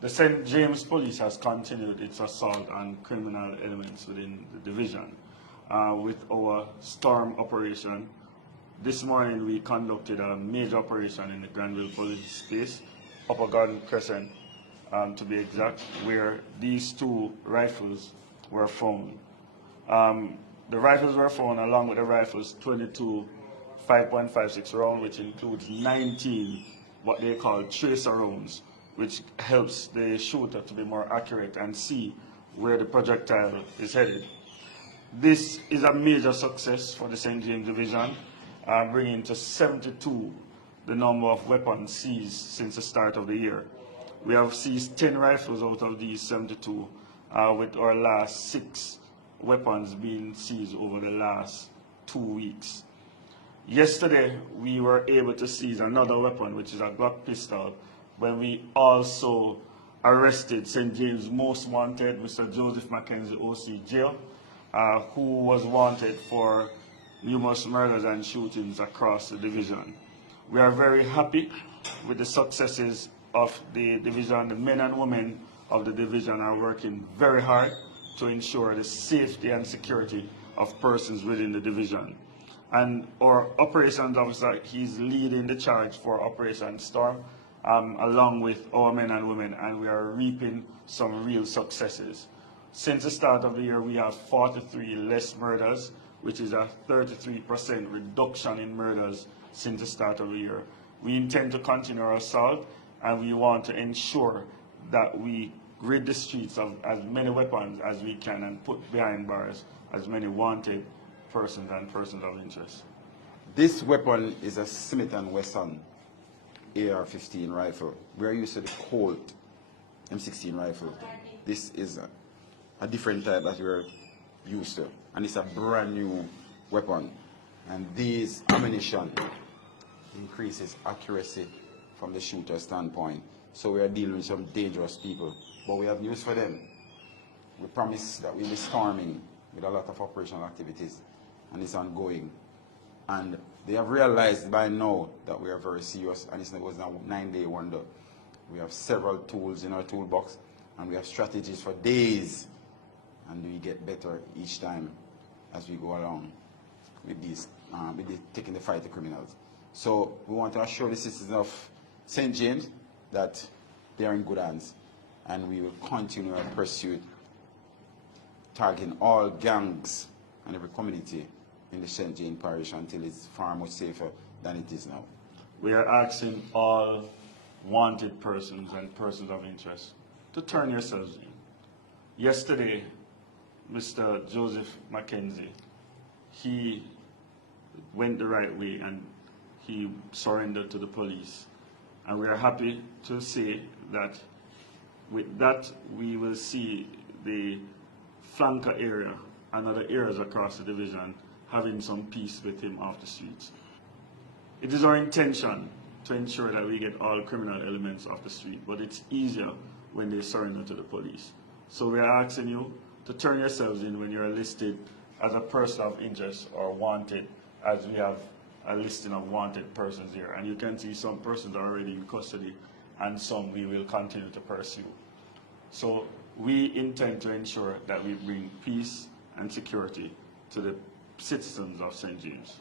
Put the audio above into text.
The St. James Police has continued its assault on criminal elements within the division with our storm operation. This morning we conducted a major operation in the Granville Police Space, Upper Garden Crescent to be exact, where these two rifles were found. The rifles were found along with the rifles 22 5.56 round, which includes 19 what they call tracer rounds, which helps the shooter to be more accurate and see where the projectile is headed. This is a major success for the St. James Division, bringing to 72 the number of weapons seized since the start of the year. We have seized 10 rifles out of these 72, with our last 6 weapons being seized over the last 2 weeks. Yesterday, we were able to seize another weapon, which is a Glock pistol, when we also arrested St. James' most wanted, Mr. Joseph Mackenzie, OC Jail, who was wanted for numerous murders and shootings across the division. We are very happy with the successes of the division. The men and women of the division are working very hard to ensure the safety and security of persons within the division. And our operations officer, he's leading the charge for Operation Storm, along with our men and women, and we are reaping some real successes. Since the start of the year, we have 43 less murders, which is a 33% reduction in murders since the start of the year. We intend to continue our assault, and we want to ensure that we rid the streets of as many weapons as we can and put behind bars as many wanted persons and persons of interest. This weapon is a Smith & Wesson AR-15 rifle. We are used to the Colt M16 rifle. This is a different type that we're used to, and it's a brand new weapon. And these ammunition increases accuracy from the shooter's standpoint. So we are dealing with some dangerous people, but we have news for them. We promise that we'll be storming with a lot of operational activities, and it's ongoing. And they have realized by now that we are very serious, and it was a 9-day wonder. We have several tools in our toolbox, and we have strategies for days, and we get better each time as we go along with these, taking the fight to criminals. So we want to assure the citizens of St. James that they are in good hands, and we will continue our pursuit, targeting all gangs and every community in the St. James parish until it's far much safer than it is now. We are asking all wanted persons and persons of interest to turn yourselves in. Yesterday, Mr. Joseph Mackenzie, he went the right way and he surrendered to the police. And we are happy to say that with that we will see the flanker area and other areas across the division having some peace with him off the streets. It is our intention to ensure that we get all criminal elements off the street, but it's easier when they surrender to the police. So we are asking you to turn yourselves in when you're listed as a person of interest or wanted, as we have a listing of wanted persons here. And you can see some persons are already in custody and some we will continue to pursue. So we intend to ensure that we bring peace and security to the citizens of St. James.